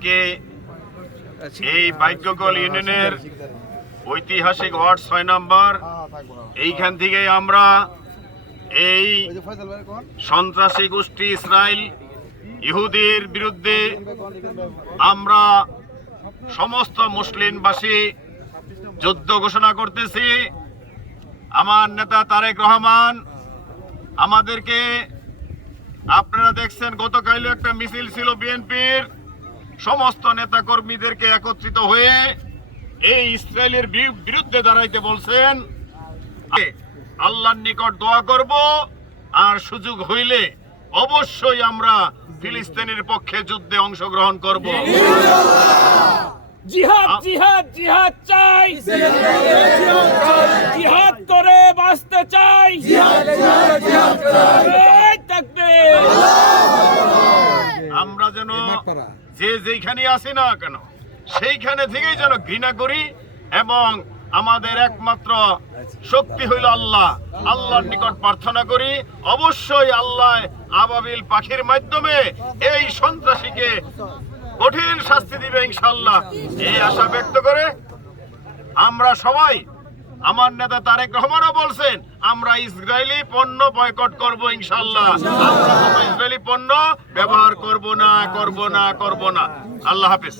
আজকে এই ভাগ্যকল ইউনিয়নের ঐতিহাসিক ওয়ার্ড ছয় নম্বর। এইখান থেকে আমরা এই সন্ত্রাসী গোষ্ঠী ইসরায়েল ইহুদির বিরুদ্ধে আমরা সমস্ত মুসলিমবাসী যুদ্ধ ঘোষণা করতেছি। আমার নেতা তারেক রহমান, আমাদেরকে আপনারা দেখছেন গতকাল একটা মিছিল ছিল বিএনপির। সমস্ত নেতা কর্মীদেরকে একত্রিত হয়ে এই ইসরায়েলের বিরুদ্ধে দাঁড়াইতে বলছেন আল্লাহর নিকট দোয়া করব আর সুযোগ হইলে অবশ্যই আমরা ফিলিস্তিনের পক্ষে যুদ্ধে অংশগ্রহণ করব জিহাদ জিহাদ জিহাদ চাই জিহাদ করে বাঁচতে চাই এই তাকবীর। আমরা যেন যে যেখানে আছি না কেন, সেইখানে থেকেই যেন ঘৃণা করি এবং আমাদের একমাত্র শক্তি হইল আল্লাহ। আল্লাহর নিকট প্রার্থনা করি, অবশ্যই আল্লাহ আবাবিল পাখির মাধ্যমে এই সন্ত্রাসীকে কঠিন শাস্তি দিবে ইনশাল্লাহ এই আশা ব্যক্ত করে আমরা সবাই, আমার নেতা তারেক রহমানও বলছেন, আমরা ইসরায়েলি পণ্য বয়কট করব ইনশাল্লাহ পণ্য ব্যবহার করব না করব না করব না। আল্লাহ হাফেজ।